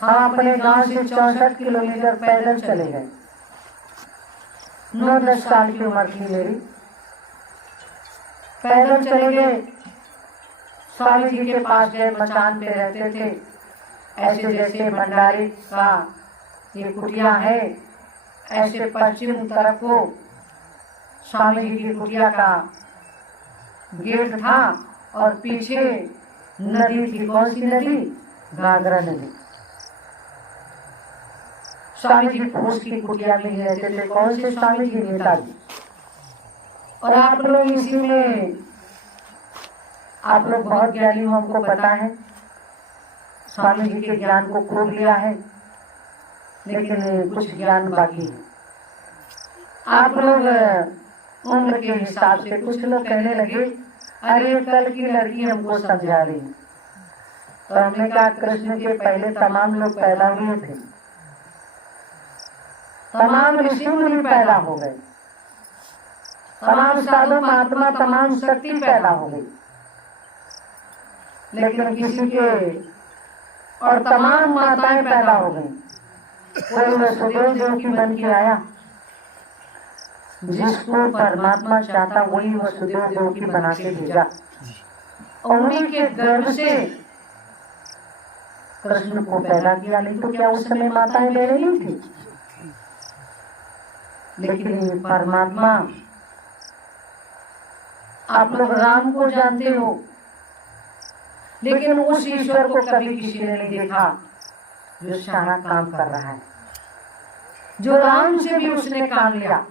हम अपने गांव से 64 किलोमीटर पैदल चले गए। 9-10 साल की उम्र थी मेरी। पैदल चले गए, स्वामी जी के पास गए। मचान पे रहते थे, ऐसे जैसे भंडारी का ये कुटिया है, ऐसे पश्चिम तरफ को स्वामी जी की कुटिया का गेट था और पीछे नदी थी। कौन सी नदी? घाघरा नदी। स्वामी जी फूस की कुटिया में ही रहते थे। कौन से स्वामी जी? नेताजी। और आप लोग इसी में, आप लोग बहुत ज्ञानी हो, हमको पता है। स्वामी जी के ज्ञान को खूब लिया है, लेकिन कुछ ज्ञान बाकी है। आप लोग उम्र के हिसाब से, कुछ लोग कहने लगे अरे कल की लड़की हमको समझा रही। तो हमने कहा कृष्ण के पहले तमाम लोग पैदा हुए थे, तमाम ऋषि मुनि पैदा हो गए, तमाम साधु महात्मा, तमाम शक्ति पैदा हो गई, लेकिन किसी के, और तमाम माताएं पैदा हो गई। कोई वसुदेव देव की बन के आया। जिसको परमात्मा चाहता वही वसुदेव देव की बना के भेजा। उन्हीं के गर्भ से कृष्ण को पैदा किया। नहीं तो क्या उस समय माताएं ले रही थी? लेकिन परमात्मा, आप लोग राम को जानते हो, लेकिन उस ईश्वर को कभी किसी ने नहीं देखा जो सारा काम कर रहा है, जो राम से भी उसने काम लिया।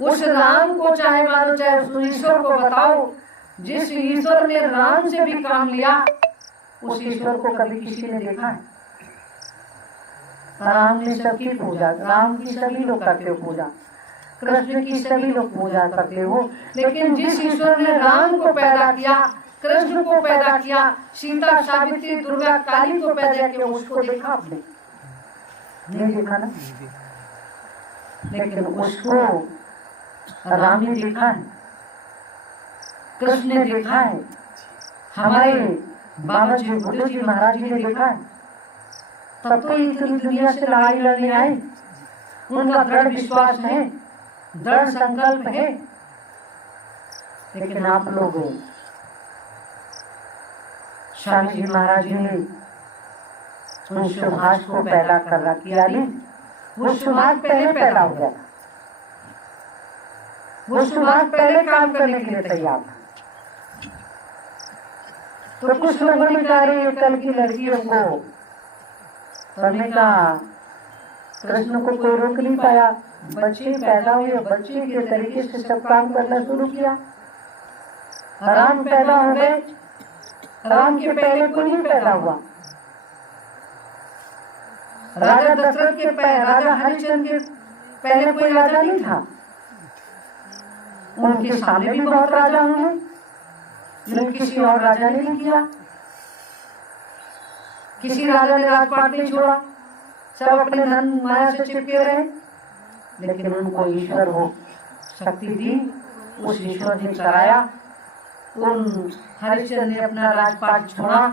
उस राम को चाहे मानो, चाहे उस ईश्वर को बताओ, जिस ईश्वर ने राम से भी काम लिया, उस ईश्वर को कभी किसी ने देखा है? राम ने सबकी पूजा, राम की सभी लोग करते हो पूजा, कृष्ण की सभी लोग पूजा करते हो, लेकिन जिस ईश्वर ने राम को पैदा किया, कृष्ण को पैदा किया, सीता, सावित्री, दुर्गा, काली को पैदा किया, उसको देखा आपने? नहीं देखा ना। लेकिन उसको राम ने देखा है, कृष्ण ने देखा है, हमारे बाबा जी, बुद्धू जी महाराज जी ने देखा है। तब तो इतनी दुनिया से लड़ाई लड़ने आए। उनका दृढ़ विश्वास है, दृढ़ संकल्प है। लेकिन आप लोग, स्वामी जी महाराज जी ने उन सुभाष को पैदा कर किया नहीं। वो सुभाष पहले पैदा हो गया, वो सुभाष पहले काम करने के लिए तैयार था। तो कुछ लोगों ने कहा रहे कल की लड़कियों को, तो हमने कहा कृष्ण को कोई रोक नहीं पाया। बच्चे पैदा हुए, बच्चे के तरीके से सब काम करना शुरू किया। राम पैदा हो गए, राम के पहले कोई नहीं पैदा हुआ। राजा दशरथ के पहले, राजा हरिश्चंद्र के पहले कोई राजा नहीं था। उनके सामने भी बहुत राजा हुए, लेकिन किसी और राजा ने नहीं किया। किसी राजा ने राजपाट नहीं छोड़ा, सब अपने धन माया से चिपके रहे। लेकिन उनको ईश्वर वो शक्ति दी, उस ईश्वर ने कराया। उन हरिश्चंद्र ने अपना राजपाट छोड़ा।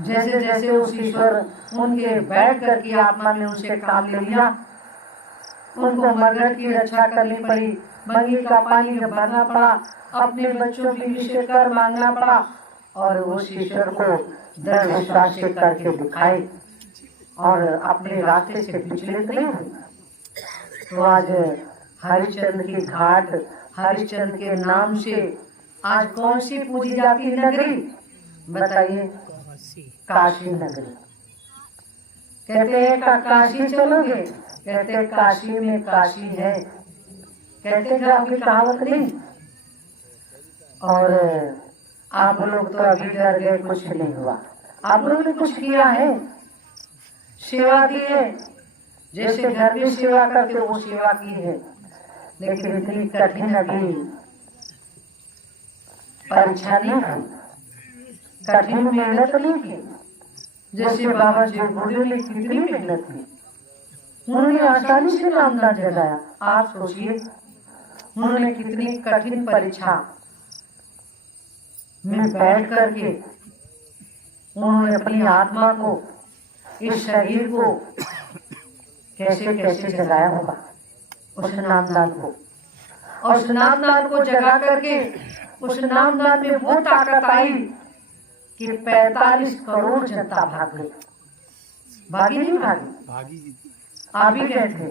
जैसे जैसे उस ईश्वर उनके बैठ करके आत्मा में उनसे काम ले लिया, उनको मरघट की रक्षा करनी पड़ी, मंगी का पानी भरना पड़ा, अपने बच्चों के विषय कर मांगना पड़ा, और उस ईश्वर को दृढ़ विश्वास से करके दिखाए और अपने रास्ते से विचलित नहीं हुए। तो आज हरिश्चंद्र की घाट, हरिश्चंद्र के नाम से आज कौन सी पूजी जाती नगरी बताइए? काशी नगरी। कहते हैं काशी चलोगे? कहते हैं काशी में काशी है। कहते हैं आपकी कहावत नहीं। और आप लोग तो अभी डर गए, कुछ नहीं हुआ। आप लोगों ने कुछ किया है, सेवा दी है, जैसे घर में सेवा करते वो सेवा की है। लेकिन इतनी कठिन अभी परीक्षा नहीं हुई, कठिन मेहनत नहीं की। जैसे बाबा जी बुढ़े ने कितनी मेहनत की, उन्होंने आसानी से नाम ना जगाया। आप सोचिए उन्होंने कितनी कठिन परीक्षा में बैठ करके उन्होंने अपनी आत्मा को, इस शरीर को कैसे कैसे जगाया होगा, उस नामदान को। और उस नामदान को जगा करके उस नामदान में वो ताकत आई कि 45 करोड़ जनता भाग गई। भागी नहीं भागी? आप भी गए थे?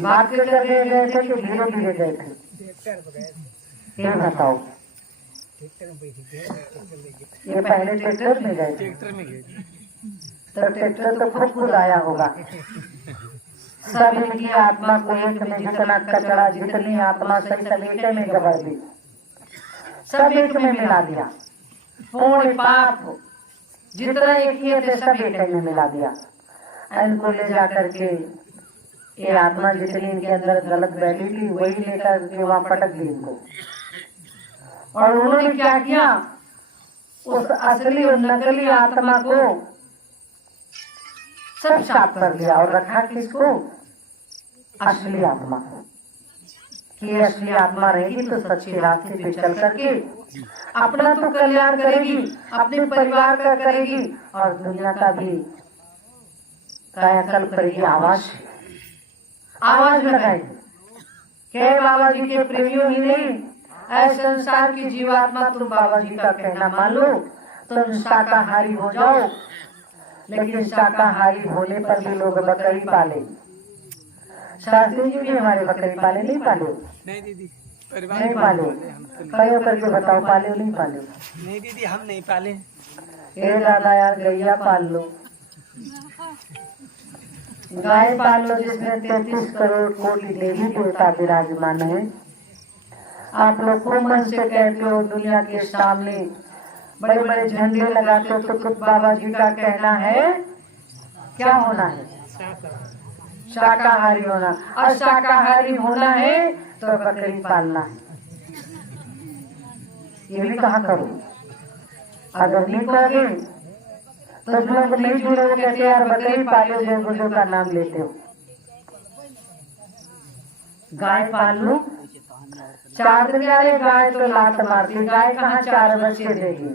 भाग के गए थे कि धीरे धीरे गए थे? ये बताओ। ये पहले ट्रैक्टर में गए थे? तो ट्रैक्टर तो खूब बुलाया होगा। सब इनकी आत्मा को एक में, जितना कचरा, जितनी आत्मा सही सब एक में गबड़ दी, सब एक में मिला दिया। पुण्य पाप जितना एक किए थे सब एक में मिला दिया। इनको ले जा करके ये आत्मा जितनी इनके अंदर गलत बैठी थी वही लेकर के वहां पटक दी इनको। और उन्होंने क्या किया, उस असली और नकली आत्मा को सब साफ कर दिया और रखा किसको? असली आत्मा को। कि असली आत्मा रहेगी तो सच्चे रास्ते पे चल करके अपना तो कल्याण करेगी, अपने परिवार का करेगी और दुनिया का भी कायाकल्प करेगी। आवाज लगाएगी। क्या बाबा जी के प्रेमियों ही नहीं, ऐसे संसार की जीवात्मा तुम बाबा जी का कहना मान लो, तुम शाकाहारी हो जाओ। लेकिन शाकाहारी होने पर भी लोग बकरी पाले। शास्त्री जी भी हमारे बकरी पाले नहीं पाले? नहीं दीदी, नहीं पाले। कयो करके बताओ, पाले नहीं पाले? नहीं दीदी, हम नहीं पाले। ए दादा यार, गैया पाल लो, गाय पाल लो, जिसमें 33 करोड़ कोटि देवी देवता विराजमान है। आप लोग को मन से कहते हो दुनिया के सामने बड़े बड़े झंडे लगाते हो, तो खुद बाबा जी का कहना है क्या होना है? शाकाहारी होना। और शाकाहारी होना है तो बकरी पालना है। ये भी कहा करो। अगर नहीं कहोगे तो लोग नहीं जुड़े, कहते यार बकरी पालो, जो गुरु का नाम लेते हो। गाय पाल लो। 4 दिन अरे गाय तो लात मारती, गाय कहाँ 4 बच्चे देगी?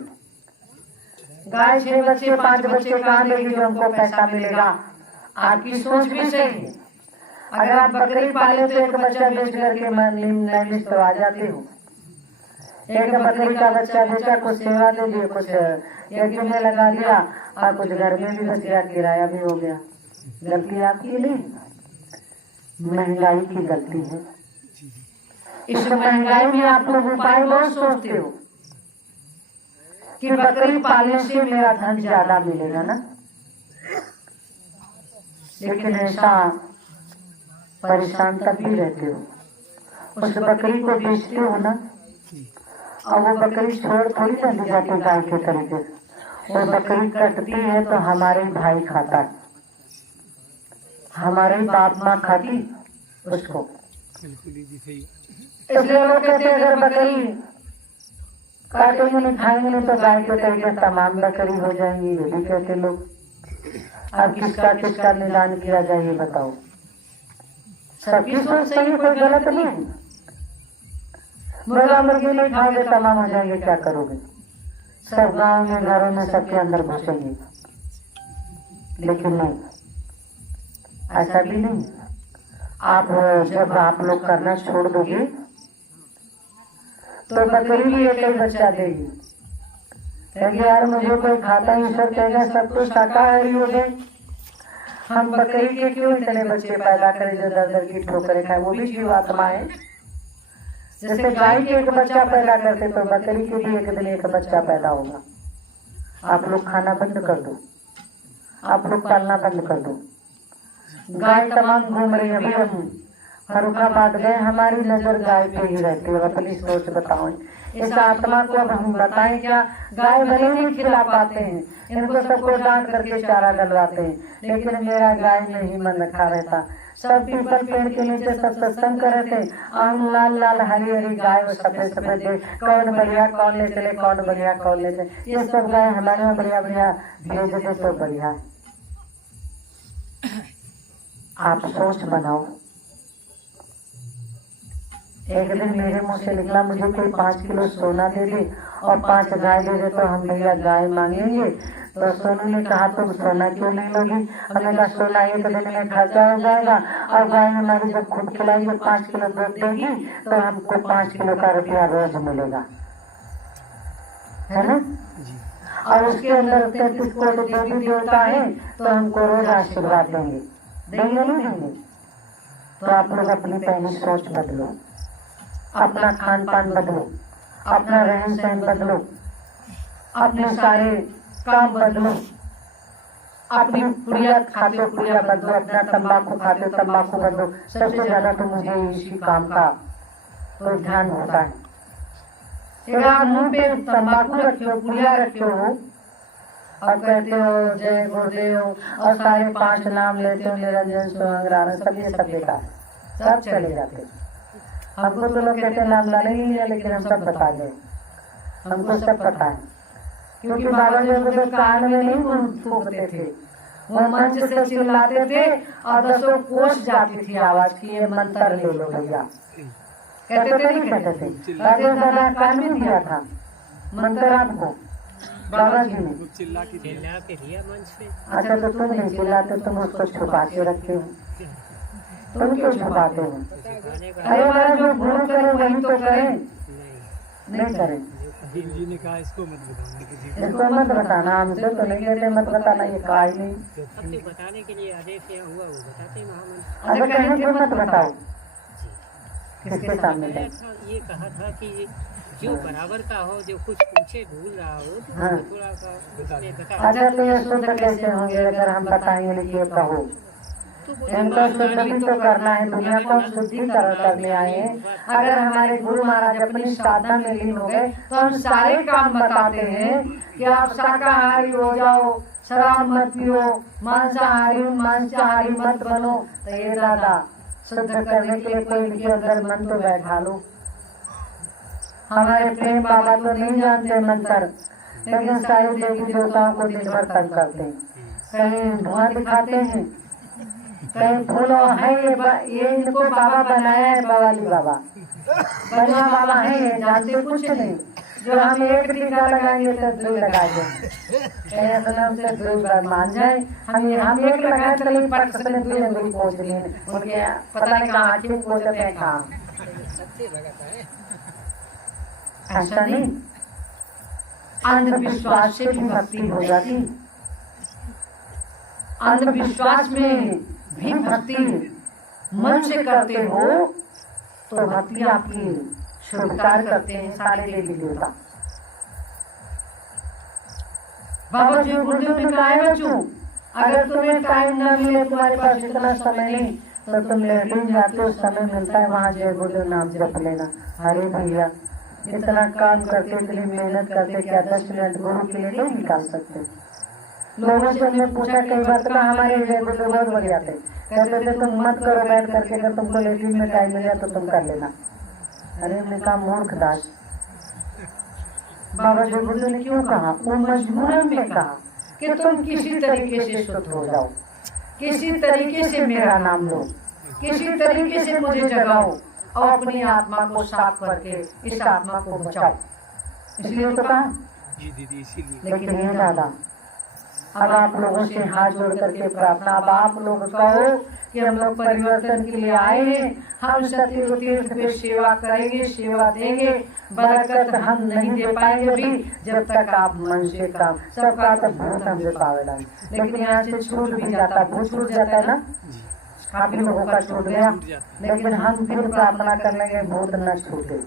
गाय 6 बच्चे 5 बच्चे कहाँ देगी जो हमको पैसा मिलेगा? आपकी सोच भी सही है। अगर आप बकरी पाले तो एक बच्चा बेच करके नैमिष तो आ जाते हो। एक बकरी का बच्चा बेचा, कुछ सेवा दे दिए, कुछ यज्ञ में लगा दिया और कुछ घर में भी बच गया, किराया भी हो गया। गलती आपकी नहीं, महंगाई की गलती है। इस महंगाई में आप लोग उपाय बहुत सोचते हो कि बकरी पालने से मेरा धन ज्यादा मिलेगा ना, लेकिन ऐसा परेशान तब भी रहते हो। उस बकरी को बेचते हो ना, और वो बकरी छोड़ थोड़ी चली जाती गाय के तरीके से। वो बकरी कटती है तो हमारे भाई खाता है, हमारे बाप माँ खाती उसको। इसलिए लोग कहते हैं अगर बकरी काटेंगे नहीं, खाएंगे नहीं तो गाय के तरीके तमाम बकरी हो जाएंगी, ये भी कहते लोग। अब किसका किसका निदान किया जाए ये बताओ। सबकी सोच सही, कोई गलत नहीं है। मुर्गा मुर्गी नहीं खाओगे तमाम हो जाएंगे, क्या करोगे? सब गाँव में घरों में सबके अंदर घुसेंगे। लेकिन नहीं, ऐसा भी नहीं। आप जब आप लोग करना छोड़ दोगे तो बकरी भी एक ही बच्चा देगी। कहेंगे यार मुझे कोई खाता ही, सब कहेगा सब तो शाकाहारी हो गए, हम बकरी के क्यों इतने बच्चे पैदा करें जो दर दर की ठोकरें खाए? वो भी जीवात्मा है। जैसे गाय के एक बच्चा पैदा करते तो बकरी के भी एक दिन एक बच्चा पैदा होगा। आप लोग खाना बंद कर दो, आप लोग पालना बंद कर दो। गाय तमाम घूम रही है। अभी हम फरुखाबाद गए, हमारी नजर गाय पे ही रहती है। अपनी सोच बताओ, इस आत्मा को अब हम बताएं क्या? गाय भले नहीं खिला पाते हैं, इनको सबको डांट करके चारा डलवाते हैं, लेकिन मेरा गाय में ही मन रखा रहता। सब पीपल पेड़ के नीचे सब सत्संग कर रहे थे, आम लाल लाल हरी हरी गाय और सफेद सफेद, कौन बढ़िया कौन ले चले, कौन बढ़िया कौन ले चले। ये सब गाय हमारे यहाँ बढ़िया बढ़िया भेज दे तो बढ़िया है। आप सोच बनाओ, एक दिन मेरे मुंह से निकला, मुझे कोई 5 किलो सोना दे दे और 5 गाय दे दे तो हम भैया गाय मांगेंगे। तो सोनू ने कहा तुम सोना क्यों नहीं लोगी? हमने कहा सोना एक दिन में खर्चा हो जाएगा और गाय हमारी जब खुद खिलाएगी 5 किलो दूध देगी तो हमको 5 किलो का रुपया रोज मिलेगा, है ना? और उसके अंदर 33 कोटि देवी देवता है तो हमको रोज आशीर्वाद देंगे, देंगे नहीं देंगे? तो आप लोग अपनी पहली सोच बदलो, अपना खान पान बदलो, अपना रहन सहन बदलो, अपने सारे काम बदलो, अपनी पुड़िया खाते हो पुड़िया बदलो, अपना तंबाकू खाते हो तंबाकू बदलो। सबसे ज्यादा तो मुझे इसी काम का तो ध्यान होता है। अगर आप मुंह पे तंबाकू रखे हो, पुड़िया रखे हो और कहते हो जय गुरुदेव और सारे 5 नाम लेते हो, निरंजन सुहागराना, सब ये सब बेकार, सब चले जाते। हमको तो लोग कहते नाम लाने नहीं है, लेकिन हम सब बता दें, हमको सब पता है। क्योंकि बाबा जी तो कान में नहीं फूकते थे, वो मंच से चिल्लाते थे और 10 कोस जाती थी आवाज की ये मंत्र ले लो भैया, कहते थे नहीं कहते थे? राजेश दादा कान में दिया था मंत्र आपको बाबा जी ने चिल्ला के दिया मंच पे। अच्छा तो तुम नहीं चिल्लाते, तुम उसको छुपा के रखते हो, तुम क्यों छुपाते हो? अरे हमारा जो गुरु करे वही तो करे, नहीं करे। जी ने कहा इसको मत बताना, इसको मत बताना, हमसे तो नहीं कहते मत बताना, ये कहा ही नहीं। सबसे बताने के लिए आदेश किया हुआ वो बताते हैं महामंत्र। अच्छा कहीं क्यों मत बताओ, किसके सामने मैंने ये कहा था कि जो बराबर का हो, जो कुछ पूछे भूल रहा हो तो हाँ। थोड़ा सा बता। अच्छा तो ये शुद्ध कैसे होंगे अगर हम बताएंगे लिखिए कहो? इनको शुद्धि तो करना है, दुनिया को शुद्धिकरण करने आए हैं। अगर हमारे गुरु महाराज अपनी साधना में लीन हो गए तो हम सारे काम बताते हैं कि आप शाकाहारी हो जाओ, शराब मत पियो, मांसाहारी मत बनो। तो ये दादा शुद्ध करने के लिए कोई इनके अंदर मन तो बैठा लो। हमारे प्रेम बाबा तो नहीं जानते मंत्र, लेकिन सारे देवी देवताओं को दिन भर तंग करते हैं, कहीं धुआं दिखाते हैं, कहीं फूलो है ये इनको बाबा बनाया है, बवाली बाबा बढ़िया बाबा है, ये जानते कुछ नहीं। जो हम एक टीका लगाएंगे तो 2 लगा देंगे, 2 बार मान जाए। हम एक लगाए तो नहीं पट सकते, 2 अंगुली पहुँच लिए उनके, पता नहीं कहाँ आँखें पहुँचते हैं कहाँ। ऐसा नहीं, अंधविश्वास से भी भक्ति हो जाती, अंधविश्वास में भी भक्ति मन से करते हो तो भक्ति आपकी स्वीकार करते हैं सारे देवी देवता। बाबा जी गुरुदेव ने कहा है बच्चों, अगर तुम्हें टाइम न मिले, तुम्हारे पास इतना समय नहीं, तो तुम लेटिन जाते हो, समय मिलता है वहाँ जय गुरुदेव नाम जप लेना। अरे भैया इतना काम करते, इतनी मेहनत करते, क्या 10 मिनट गुरु के लिए नहीं निकाल सकते? लोगों से हमने पूछा कई बार तो हमारे जय गुरुदेव बहुत बढ़िया थे, कहते थे तुम मत करो बैठ करके, अगर तुमको लेटिन में टाइम मिला तो तुम कर लेना। अरे हमने कहा मूर्ख दास, बाबा जी गुरुदेव ने क्यों कहा? वो मजबूरन में कहा कि तुम किसी तरीके से शुद्ध हो जाओ, किसी तरीके से मेरा नाम लो, किसी तरीके से मुझे जगाओ और अपनी आत्मा को साफ करके इस आत्मा को बचाओ। इसलिए तो कहा। जी दीदी इसीलिए। लेकिन ये दादा अब आप लोगों से हाथ जोड़ करके प्रार्थना, अब आप लोग कहो कि हम लोग परिवर्तन के लिए आए हैं, हम सत्य तीर्थ पे सेवा करेंगे, सेवा देंगे, बरकत हम नहीं दे पाएंगे भी जब तक आप मन से काम, सबका तो भूत हमसे पावेगा। लेकिन यहाँ से छूट भी जाता, भूत छूट जाता है ना, काफी लोगों का छूट गया, लेकिन हम फिर प्रार्थना कर लेंगे भूत न छूटे,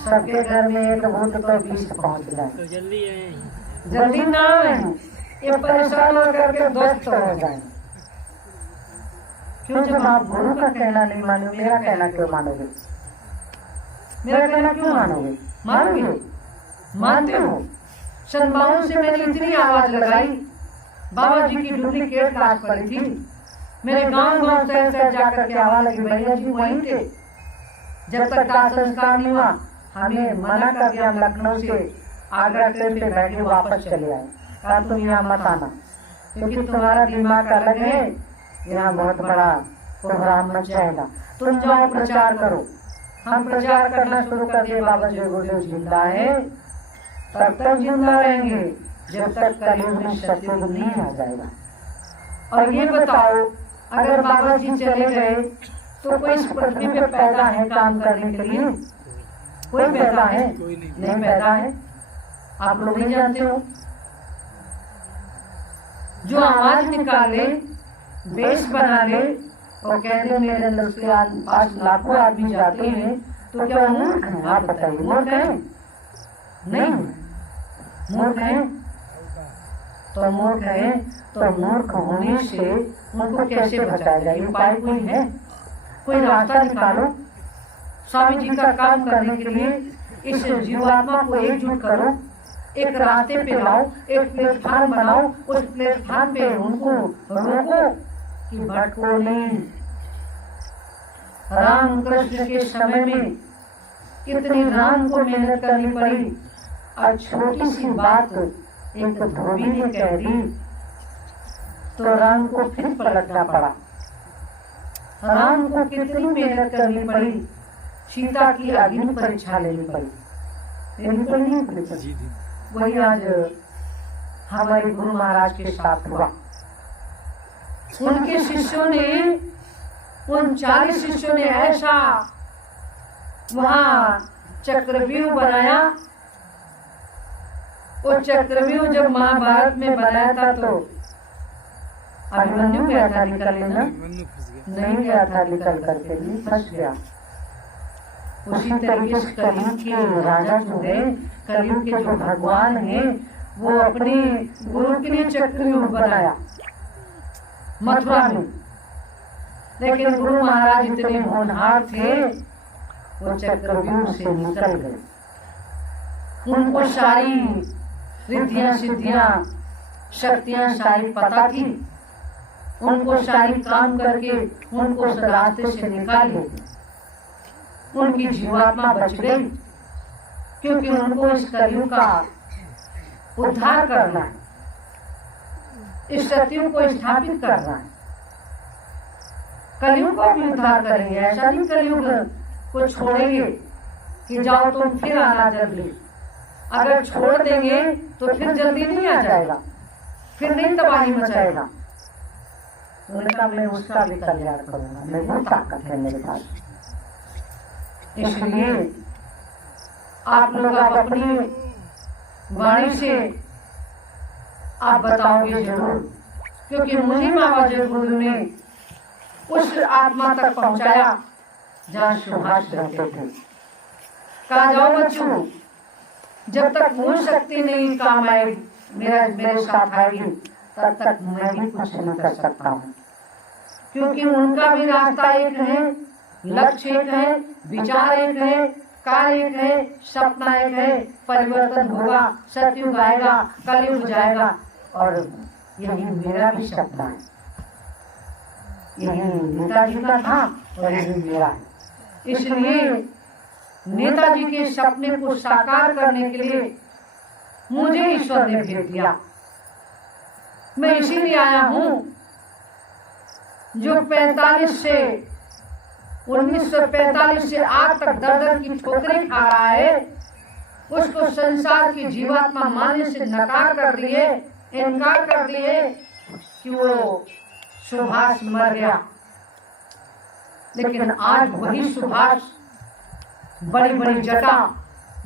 सबके घर में एक भूत तो 20 पहुँच जाए। तो जल्दी जल्दी ना आए, ये परेशान होकर के दोस्त हो जाए। क्यों? जब आप गुरु का कहना नहीं मानोगे, मेरा कहना क्यों मानोगे? मेरा कहना क्यों मानोगे? मानोगे? मानते हो? सनबाउन से मैंने इतनी आवाज लगाई, बाबा जी की डुप्लीकेट क्लास पड़ी थी, मेरे गांव शहर जाकर के आवाज लगी, भैया जी वहीं थे। जब तक दाह संस्कार नहीं हुआ हमें मना कर दिया, हम लखनऊ से आगरा ट्रेन पे बैठे वापस चले आए, कहा तुम यहाँ मत आना क्योंकि तुम्हारा दिमाग अलग है, यहाँ बहुत बड़ा प्रोग्राम मच जाएगा, तुम जाओ प्रचार करो। हम प्रचार करना शुरू कर दिए बाबा जय गुरुदेव जिंदा है, तब तक जिंदा रहेंगे जब तक कलयुग में सतयुग नहीं आ जाएगा। और ये बताओ, अगर बाबा जी चले गए तो कोई इस पृथ्वी पे पैदा है काम करने के लिए? कोई पैदा है? नहीं पैदा है। आप लोग नहीं जानते हो? जो आवाज निकाले, बेस बना ले और कह दे मेरे अंदर से आज लाखों आदमी जाते हैं, तो क्या मूर्ख है? आप बताइए, मूर्ख है? नहीं मूर्ख है। तो मूर्ख है तो मूर्ख होने से उनको कैसे बचाया जाए? उपाय कोई है? कोई रास्ता निकालो। स्वामी जी का काम करने के लिए इस जीवात्मा को एकजुट करो, एक रास्ते पे लाओ, एक प्लेटफार्म बनाओ, उस प्लेटफार्म पे उनको रोको कि भटको नहीं। राम कृष्ण के समय में कितनी राम को मेहनत करनी पड़ी, और छोटी सी बात एक धोबी ने कह दी तो राम को फिर पलटना पड़ा। राम को कितनी मेहनत करनी पड़ी, सीता की अग्नि परीक्षा लेनी पड़ी, लेनी पड़ी। वही आज हमारे गुरु महाराज के साथ हुआ। उनके शिष्यों ने, उन 40 शिष्यों ने ऐसा वहां चक्रव्यूह बनाया। वो चक्रव्यूह जब महाभारत में बनाया था तो अभिमन्यु गया था निकल लेना, नहीं गया था निकल करके, भी फंस गया। उसी तरीके से कलयुग के राजा जो है, कलयुग के जो भगवान है, वो अपने गुरु के लिए चक्रव्यूह बनाया मथुरा में। लेकिन गुरु महाराज इतने होनहार थे, वो चक्रव्यूह से निकल गए। उनको सारी रिद्धियां सिद्धियां शक्तियां सारी पता थी, उनको सारी काम करके उनको उस रास्ते से निकाल लिया। उनकी जीवात्मा बच गई, क्योंकि उनको इस कलयुग का उद्धार करना है, इस सत्युग को स्थापित करना है। कलयुग को भी उद्धार करेंगे, ऐसा नहीं कलयुग को छोड़ेंगे कि जाओ तुम फिर आना जल्दी। अगर छोड़ देंगे तो फिर जल्दी नहीं आ जाएगा, फिर नहीं तबाही मचाएगा। उनका मैं उसका भी कल्याण करूंगा, मैं वो ताकत है मेरे पास। इसलिए आप लोग आप अपनी वाणी से आप बताओगे जरूर, क्योंकि मुझे बाबा जय गुरु ने उस आत्मा तक पहुंचाया जहाँ सुभाष रहते थे। कहा जाओ बच्चों, जब तक वो शक्ति नहीं काम आएगी, मेरे साथ आएगी, तब तक मैं भी कुछ नहीं कर सकता हूँ। क्योंकि उनका भी रास्ता एक है, लक्ष्य एक है, विचार एक है, कार्य एक है, सपना एक है। परिवर्तन होगा, सतयुग आएगा, कलयुग जाएगा, और यही मेरा भी सपना है। यही नेताजी का था और यही मेरा है। इसलिए नेताजी के सपने को साकार करने के लिए मुझे ईश्वर ने भेज दिया। मैं इसीलिए आया हूँ जो 1945 से आज तक दर की ठोकरें खा रहा है, उसको संसार की जीवात्मा मानने से इनकार कर दिए कि वो सुभाष मर गया। लेकिन आज वही सुभाष बड़ी बड़ी जटा,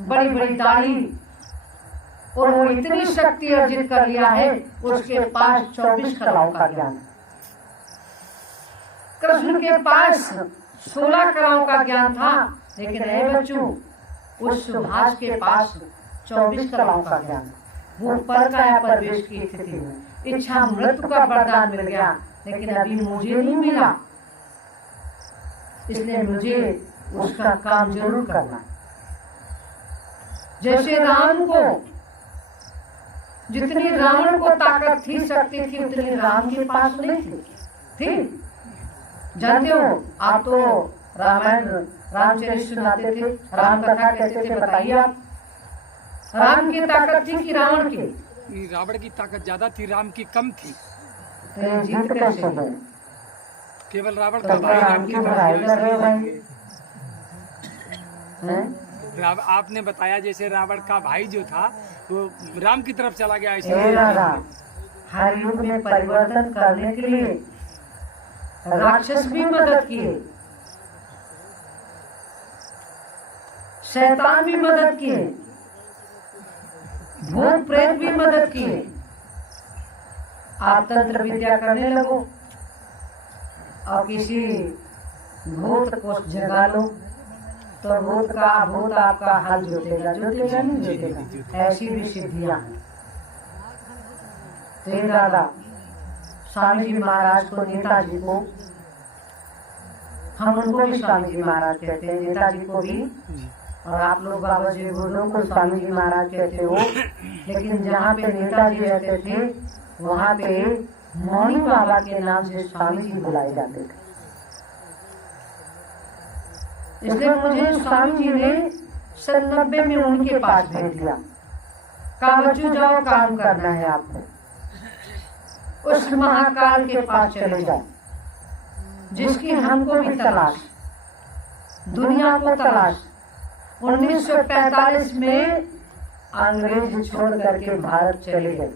बड़ी बड़ी दाढ़ी, और वो इतनी शक्ति अर्जित कर लिया है, उसके पास 24 कलाओं का ज्ञान। कृष्ण के पास 16 कलाओं का ज्ञान था, लेकिन ऐ बच्चों, उस सुभाष के पास 24 कलाओं का ज्ञान। वो पर काया प्रवेश की स्थिति में इच्छा मृत्यु का वरदान मिल गया, लेकिन अभी मुझे नहीं मिला। इसलिए मुझे उसका काम जरूर करना। जैसे राम को, जितनी रावण को ताकत थी, शक्ति थी, उतनी राम के पास नहीं थी। जानते हो आप तो रामायण रामचरित सुनाते थे, राम कथा कहते थे, बताइए आप, राम की ताकत थी कि रावण की? रावण की ताकत ज्यादा थी, राम की कम थी। तो जीत कैसे गए? केवल रावण का भाई राम की भलाई कर रहे हो भाई। हैं? आपने बताया जैसे रावण का भाई जो था वो राम की तरफ चला गया, हे इसलिए राधा, हर युग में परिवर्तन करने के लिए राक्षस भी मदद किए, शैतान भी मदद किए, भूत प्रेत भी मदद किए। आप तंत्र विद्या करने लगो और किसी भूत को जगा लो तो भूत आपका हल जोतेगा नहीं जोतेगा। ऐसी भी सिद्धियां हैं। तो दादा स्वामी जी महाराज को, नेताजी को, हम उनको भी स्वामी जी महाराज कहते हैं, नेताजी को भी, और आप लोग बाबा जी गुरु को स्वामी जी महाराज कहते हो। लेकिन जहाँ पे नेताजी रहते थे वहाँ पे मौनी बाबा के नाम से स्वामी जी बुलाए जाते थे। इसलिए मुझे स्वामी जी ने 90 में उनके पास भेज दिया, कहा बच्चों जाओ, काम करना है आपको, उस महाकाल के पास चले जाओ जिसकी हमको भी तलाश, दुनिया को तलाश। 1945 में अंग्रेज छोड़ करके भारत चले गए।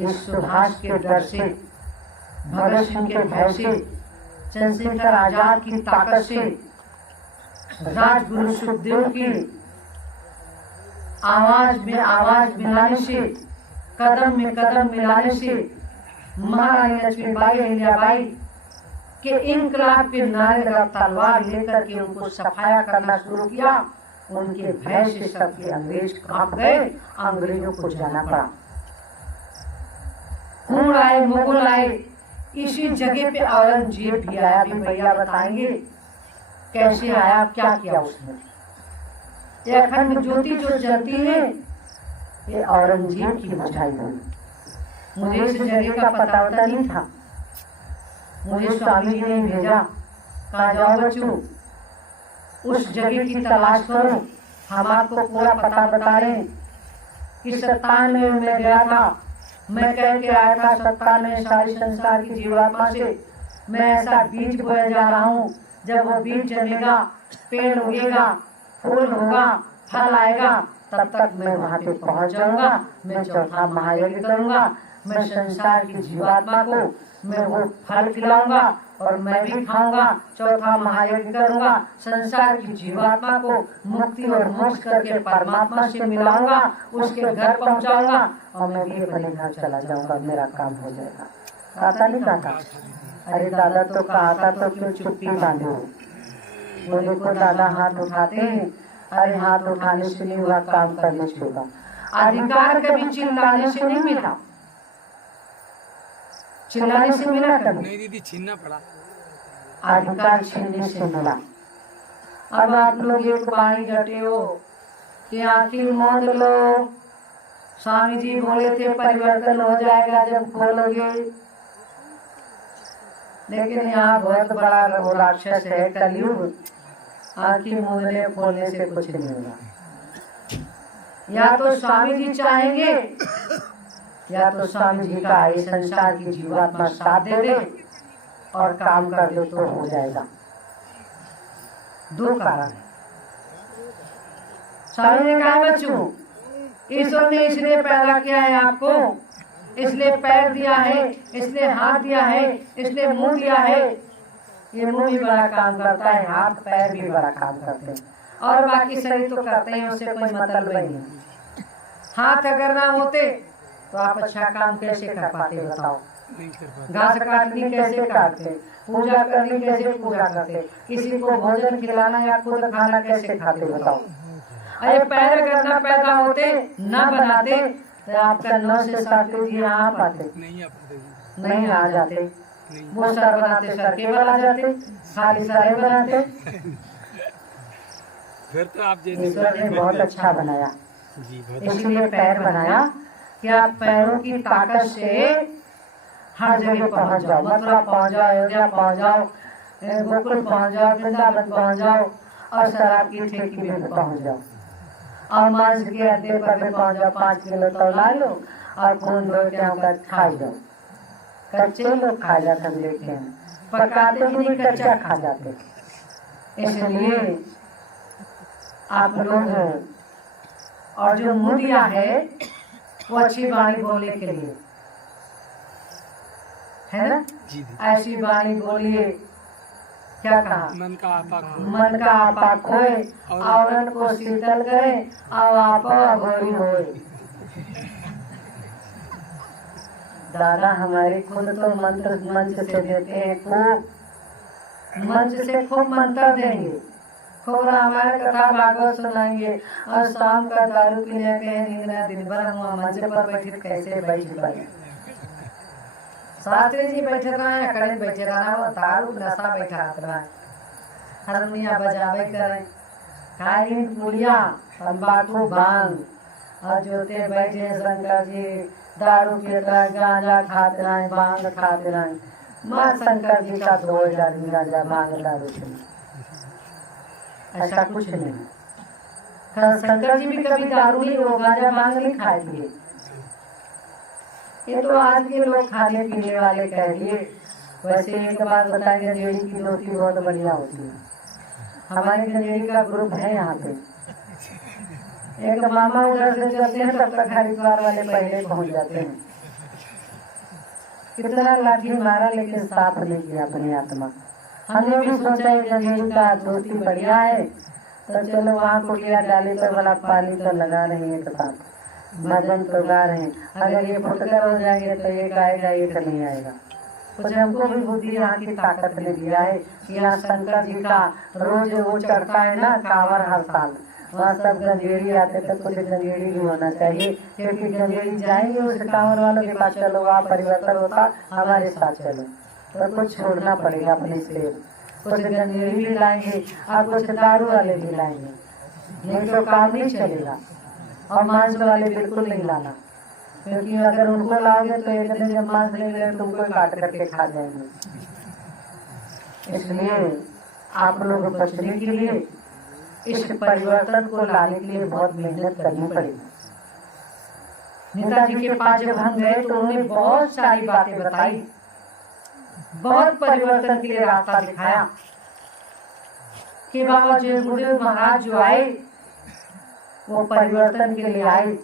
इस सुभाष के डर से, भगत सिंह के भय से, चंद्रशेखर आजाद की ताकत से, राजगुरु सुखदेव की आवाज में आवाज मिलाने से, कदम में कदम मिलाने से, महारानी लक्ष्मीबाई, अहिल्याबाई के इनकलाब के नारे का तलवार लेकर के उनको सफाया करना शुरू किया। उनके भय से सबके अंग्रेज कांप गए, अंग्रेजों को जाना पड़ा। खून आए, मुगल आए, इसी जगह पे औरंगजेब भी आया। भी भैया बताएंगे कैसे आया, क्या किया उसने? ये अखंड ज्योति जो जलती है ये औरंगजेब की बुझाई हुई। मुझे इस जगह का पता नहीं था, मुझे स्वामी जी ने भेजा, कहा जाओ बच्चों उस जगह की तलाश करो। हम आपको पूरा पता बता रहे हैं कि 97 में मैं गया था, मैं कह के आया था 97 में सारी संसार की जीवात्मा से मैं ऐसा बीज बोया जा रहा हूँ, जब वो बीज जमेगा, पेड़ उगेगा, फूल होगा, फल आएगा, तब तक मैं वहाँ पे पहुँच जाऊंगा। मैं चौथा महायज्ञ करूंगा, मैं संसार की जीवात्मा को मैं वो फल खिलाऊंगा और मैं भी खाऊंगा। चौथा महायज्ञ करूंगा, संसार की जीवात्मा को मुक्ति और मोक्ष करके परमात्मा से मिलाऊंगा, उसके घर पहुंचाऊंगा और मैं भी अपने घर चला जाऊंगा, मेरा काम हो जाएगा। कहता नहीं कहता? अरे दादा तो कहा था तो क्यों चुप्पी बांधे हो? बोले को दादा हाथ उठाते हैं। अरे हाथ उठाने से नहीं हुआ, काम करने से होगा। अधिकार कभी चिल्लाने से नहीं मिला, चिल्लाने से मिला कभी नहीं दीदी, छीनना पड़ा। अधिकार छीनने से मिला। अब आप लोग एक बाणी डटे हो कि आखिर मोद लो, स्वामी जी बोले थे परिवर्तन हो जाएगा जब खोलोगे, लेकिन यहाँ बहुत बड़ा राक्षस है कलयुग, आखिर मूंदने खोलने से कुछ नहीं होगा। या तो स्वामी जी चाहेंगे या तो स्वामी जी का ये संसार की जीवात्मा साथ दे दे और काम कर दे तो हो जाएगा। दो कारण है। स्वामी ने कहा बच्चों ईश्वर ने इसलिए पैदा किया है आपको, इसलिए पैर दिया है, इसलिए हाथ दिया है, इसलिए मुंह दिया है। ये मुंह भी बड़ा काम करता है, हाथ पैर भी बड़ा काम करते हैं, और बाकी शरीर तो करते हैं, उससे कोई मतलब नहीं। हाथ अगर ना होते तो आप अच्छा काम कैसे कर पाते बताओ? घास काटनी कैसे काटते, पूजा करनी कैसे पूजा करते, किसी को भोजन खिलाना या खुद खाना कैसे खाते बताओ? अरे पैर अगर ना पैदा होते, ना बनाते तो आपका 9 से 7 यहाँ आ पाते? नहीं आ जाते। वो सर बनाते, सर केवल आ जाते, खाली सारे बनाते। फिर तो आप ईश्वर ने बहुत अच्छा बनाया, इसलिए पैर बनाया कि आप पैरों की ताकत से हर जगह पहुंच जाओ। मथुरा पहुंच जाओ, अयोध्या पहुंच जाओ, गोकुल पहुंच जाओ, वृंदावन पहुंच जाओ, और शराब की ठेकी में पहुंच जाओ, और मांस के अड्डे पर भी पहुंच जाओ। 5 किलो तौला लो और खून धो के खा जाओ। कच्चे लोग खा जाते हम देखते हैं, पकाते भी नहीं, कच्चा खा जाते। इसलिए आप लोग और जो मुँह दिया है वो अच्छी वाणी बोलने के लिए है ना। जी दी। ऐसी वाणी बोलिए, क्या कहा, मन का आपा खोए, मन का आपा खोए, औरन को शीतल करे, और आपा अघोरी होए। दादा हमारे खुद तो मंत्र मंच से देते हैं, खूब मंच से खूब मंत्र देंगे, खूब रामायण कथा भागवत सुनाएंगे, और शाम का दारू पीने के नींद दिन भर हम मंच पर बैठे कैसे बैठ पाए। शास्त्री जी बैठे रहे, कड़े बैठे रहा, वो दारू नशा बैठा रहा, हारमोनिया बजावे करे, खाई पुड़िया तम्बाकू भांग, और जोते बैठे शंकर जी दारू पीता गांजा खाते रहे, भांग खाते रहे। माँ शंकर जी का 2000 गांजा भांग दारू से, ऐसा कुछ नहीं। शंकर जी भी कभी दारू नहीं, वो गांजा भांग नहीं खाए थे। ये तो आज के लोग खाने पीने वाले कह दिए। वैसे एक बात बताएं, गंजेड़ी की दोस्ती बहुत बढ़िया होती है। हमारी गंजेड़ी का ग्रुप है यहाँ पे। एक मामा उधर से चलते हैं, तब तक हरिद्वार वाले पहले पहुँच जाते हैं। कितना लाठी मारा लेकिन साफ नहीं किया अपनी आत्मा। हमने भी सोचा है गंजेड़ी का दोस्ती बढ़िया है, तो चलो वहाँ कुटिया डाली तो वाला पानी तो लगा रही है, तो साथ भजन तो गा रहे हैं। अगर ये फुटकर हो जाएंगे तो एक आएगा, एक नहीं आएगा। कुछ हमको भी बुद्धि यहाँ की ताकत ने दिया है कि यहाँ शंकर जी का रोज वो चढ़ता है ना कांवर हर साल, वहाँ सब गंजेड़ी आते, तो कुछ गंजेड़ी भी होना चाहिए, क्योंकि गंजेड़ी जाएंगे उस कांवर वालों के पास, चलो वहाँ परिवर्तन होता, हमारे साथ चलो, तो कुछ छोड़ना पड़ेगा अपने से। कुछ गंजेड़ी भी लाएंगे और कुछ दारू वाले भी लाएंगे, नहीं तो काम नहीं चलेगा। और मांस वाले बिल्कुल नहीं लाना, क्योंकि अगर उनको लाओगे तो एक दिन जब मांस नहीं मिले तुमको काट करके खा जाएंगे। इसलिए आप लोग बचने के लिए, इस परिवर्तन को लाने के लिए बहुत मेहनत करनी पड़ेगी। नेताजी के पास जब हम गए तो उन्होंने बहुत सारी बातें बताई, बहुत परिवर्तन के लिए रास्ता दिखाया कि बाबा जी गुरुदेव महाराज जो आए वो परिवर्तन के लिए आए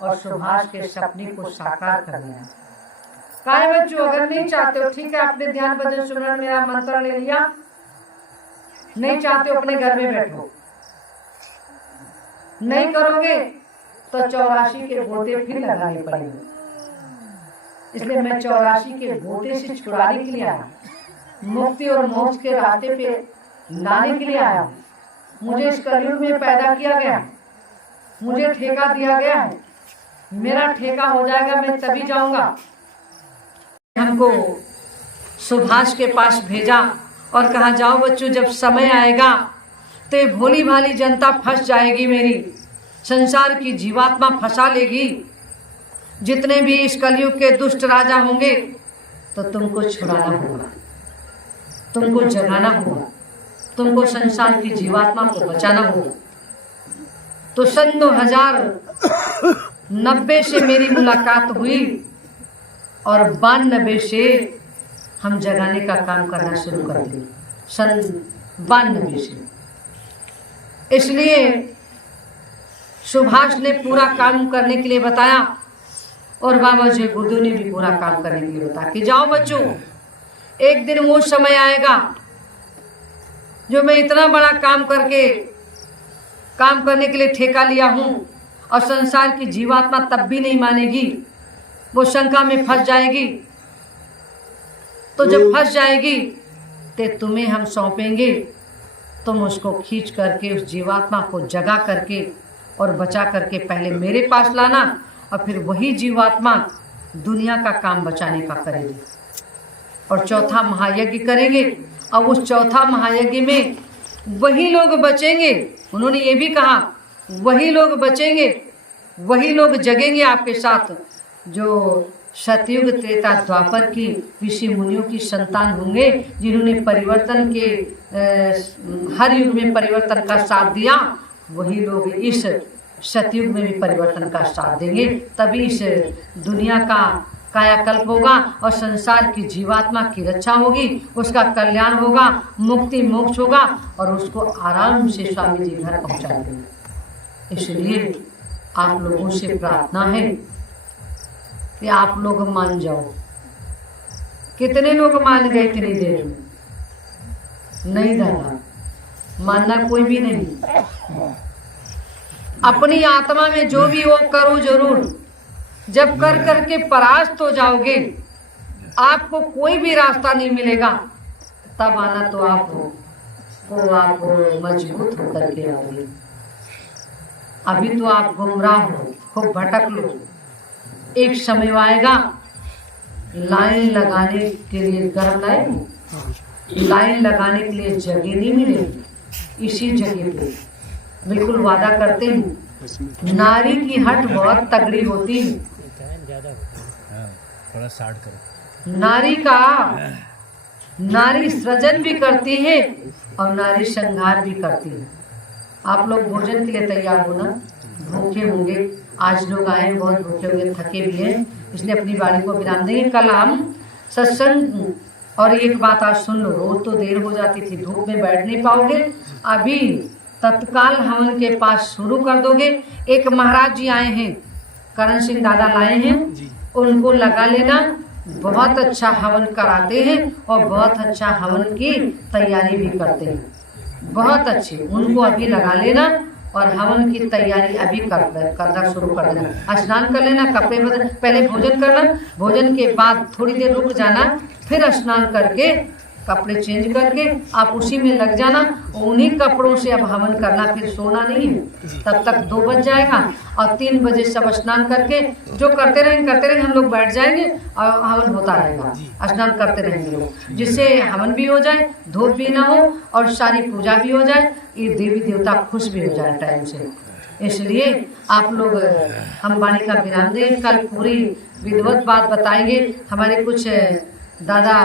और सुभाष के सपने को साकार कर दिया। काय बच्चों, अगर नहीं चाहते हो ठीक है, आपने ध्यान भजन सुमरन मेरा मंत्र ले लिया, नहीं चाहते हो अपने घर में बैठो, नहीं करोगे तो 84 के गोते फिर लगाने पड़ेंगे। इसलिए मैं 84 के गोते से छुड़ाने के लिए आया, मुक्ति और मोक्ष के रास्ते पे लाने के लिए आया। मुझे इस कलयुग में पैदा किया गया, मुझे ठेका दिया गया है, मेरा ठेका हो जाएगा मैं तभी जाऊंगा। हमको सुभाष के पास भेजा और कहा जाओ बच्चों, जब समय आएगा तो ये भोली भाली जनता फंस जाएगी, मेरी संसार की जीवात्मा फंसा लेगी। जितने भी इस कलयुग के दुष्ट राजा होंगे तो तुमको छुड़ाना होगा, तुमको जगाना होगा, तुमको संसार की जीवात्मा को बचाना होगा। तो सन 2090 से मेरी मुलाकात हुई और 92 से हम जगाने का काम करना शुरू कर दिए, सन 92 से। इसलिए सुभाष ने पूरा काम करने के लिए बताया और बाबा जी गुरुदेव ने भी पूरा काम करने के लिए बताया कि जाओ बच्चों, एक दिन वो समय आएगा जो मैं इतना बड़ा काम करने के लिए ठेका लिया हूं और संसार की जीवात्मा तब भी नहीं मानेगी, वो शंका में फंस जाएगी। तो जब फंस जाएगी तो तुम्हें हम सौंपेंगे, तुम उसको खींच करके उस जीवात्मा को जगा करके और बचा करके पहले मेरे पास लाना, और फिर वही जीवात्मा दुनिया का काम बचाने का करेगी और चौथा महायज्ञ करेंगे। और उस चौथा महायज्ञ में वही लोग बचेंगे, उन्होंने ये भी कहा वही लोग बचेंगे, वही लोग जगेंगे आपके साथ जो सतयुग त्रेता द्वापर की ऋषि मुनियों की संतान होंगे, जिन्होंने परिवर्तन के हर युग में परिवर्तन का साथ दिया। वही लोग इस सतयुग में भी परिवर्तन का साथ देंगे, तभी इस दुनिया का कायाकल्प होगा और संसार की जीवात्मा की रक्षा होगी, उसका कल्याण होगा, मुक्ति मोक्ष होगा और उसको आराम से स्वामी जी घर पहुंचा देंगे। इसलिए आप लोगों से प्रार्थना है कि आप लोग मान जाओ। कितने लोग मान गए इतनी देर में? नहीं दादा, मानना कोई भी नहीं। अपनी आत्मा में जो भी हो करो जरूर। जब कर करके परास्त हो जाओगे, आपको कोई भी रास्ता नहीं मिलेगा, तब आना तो आप मजबूत होकर के आओगे। अभी तो आप गुमराह हो, खूब भटक लो। एक समय आएगा लाइन लगाने के लिए, गर्म लाइन लगाने के लिए जगह नहीं मिलेगी। इसी जगह पे बिल्कुल वादा करते हैं, नारी की हट बहुत तगड़ी होती है। थोड़ा साइड करो। नारी सृजन भी करती है और नारी संहार भी करती है। आप लोग भोजन के लिए तैयार हो ना? भूखे होंगे, आज लोग आए बहुत भूखे होंगे, थके भी हैं, इसलिए अपनी बाड़ी को विराम देंगे। कल हम सत्संग, और एक बात आज सुन लो, रोज तो देर हो जाती थी, धूप में बैठ नहीं पाओगे, अभी तत्काल हवन के पास शुरू कर दोगे। एक महाराज जी आए हैं, करण सिंह दादा लाए हैं, उनको लगा लेना। बहुत अच्छा हवन कराते हैं और बहुत अच्छा हवन की तैयारी भी करते हैं, बहुत अच्छे। उनको अभी लगा लेना और हवन की तैयारी अभी करना शुरू कर देना। स्नान कर लेना, कपड़े बदल, पहले भोजन करना, भोजन के बाद थोड़ी देर रुक जाना, फिर स्नान करके कपड़े चेंज करके आप उसी में लग जाना। उन्हीं कपड़ों से अब हवन करना, फिर सोना नहीं है। तब तक 2 बज जाएगा और 3 बजे सब स्नान करके जो करते रहेंगे हम लोग बैठ जाएंगे और हवन होता रहेगा। स्नान करते रहेंगे लोग, जिससे हवन भी हो जाए, धूप भी ना हो और सारी पूजा भी हो जाए, ये देवी देवता खुश भी हो जाए टाइम से। इसलिए आप लोग हम वाणी का विराम दें। कल पूरी विधिवत बात बताएंगे। हमारे कुछ दादा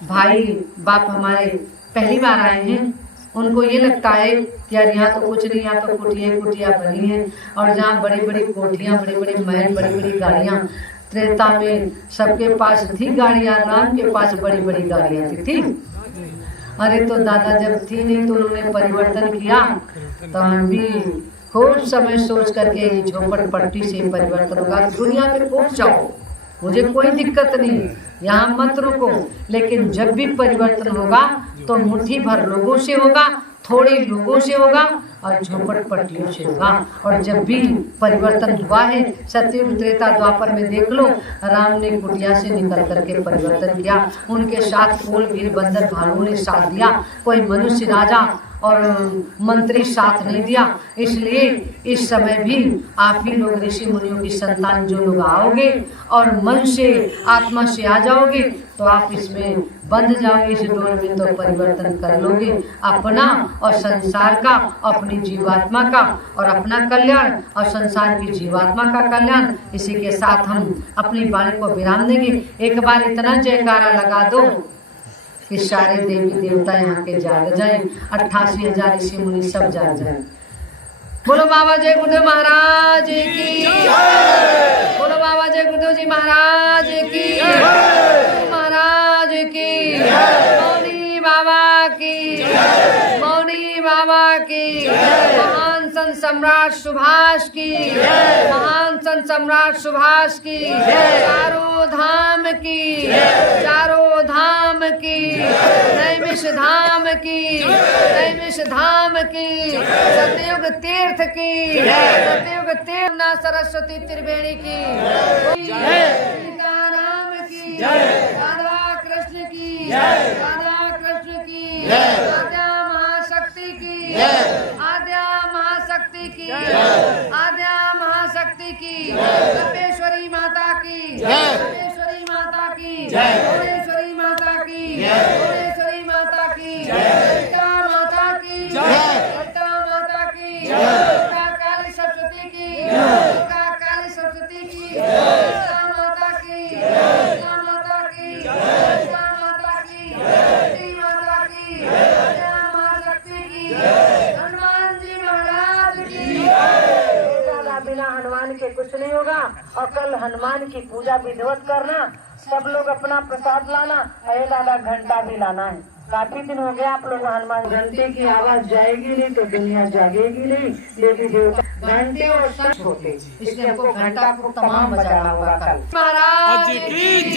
भाई बाप हमारे पहली बार आए हैं, उनको ये लगता है कि यार यहाँ तो कुछ नहीं, यहाँ तो कुटिया बनी है, और जहाँ बड़ी बड़ी कोठियाँ, बड़े बड़े महल, बड़ी बड़ी गाड़ियाँ, त्रेता में सबके पास थी गाड़ियाँ, राम के पास बड़ी बड़ी गाड़ियाँ थी। अरे तो दादा जब थी नहीं तो उन्होंने परिवर्तन किया, तो हम भी खूब समय सोच करके झोपड़पट्टी से परिवर्तन होगा। दुनिया में खूब जाओ, मुझे कोई दिक्कत नहीं, यहाँ मत रुको, लेकिन जब भी परिवर्तन होगा तो मुट्ठी भर लोगों से होगा, थोड़े लोगों से होगा और झोपड़पट्टियों से होगा। और जब भी परिवर्तन हुआ है सतयुग त्रेता द्वापर में देख लो, राम ने कुटिया से निकल करके परिवर्तन किया, उनके साथ कोल वीर बंदर भालू ने साथ दिया, कोई मनुष्य राजा और मंत्री साथ नहीं दिया। इसलिए इस समय भी आप ही लोग ऋषि मुनियों की संतान जो लोग आओगे और मन से आत्मा से आ जाओगे तो आप इसमें बंध जाओगे, इस डोर में तो परिवर्तन कर लोगे अपना और संसार का, अपनी जीवात्मा का, और अपना कल्याण और संसार की जीवात्मा का कल्याण। इसी के साथ हम अपनी वाणी को विराम देंगे। एक बार इतना जयकारा लगा दो कि सारे देवी देवता यहाँ के जाग जाए, 88,000 ऋषि मुनि सब जाग जाए। बोलो बाबा जय गुरुदेव महाराज की, बोलो बाबा जय गुरुदेव जी महाराज की, महाराज की, मौनी बाबा की, मौनी बाबा की, महान संत सम्राट सुभाष की, महान संत सम्राट सुभाष की, चारों धाम की, चारों धाम की, नैमिष धाम की, नैमिष धाम की, सतयुग तीर्थ की, सतयुग तीर्थ ना सरस्वती त्रिवेणी की, सीताराम की, राधा कृष्ण की, राधा कृष्ण की, आद्या महाशक्ति की, आद्या महाशक्ति की, आद्या महाशक्ति की, कपेश्वरी माता की, कपेश्वरी माता की, भुवनेश्वरी माता की, भुवनेश्वरी माता की, ललिता माता की, ललिता माता की, दुर्गा काली सरस्वती की, दुर्गा काली सरस्वती की, दुर्गा माता की, दुर्गा माता की, दुर्गा माता की, लक्ष्मी माता की, आद्या महाशक्ति की, हनुमान जी महाराज की। बिना हनुमान के कुछ नहीं होगा। और कल हनुमान की पूजा विधिवत करना, सब लोग अपना प्रसाद लाना, अरे दादा घंटा भी लाना है। काफी दिन हो गया आप लोग हनुमान घंटे की आवाज जाएगी नहीं तो दुनिया जागेगी नहीं। देवी देवता घंटे और संत होते, इसलिए हमको घंटा को तमाम बजाना होगा कल। महाराज की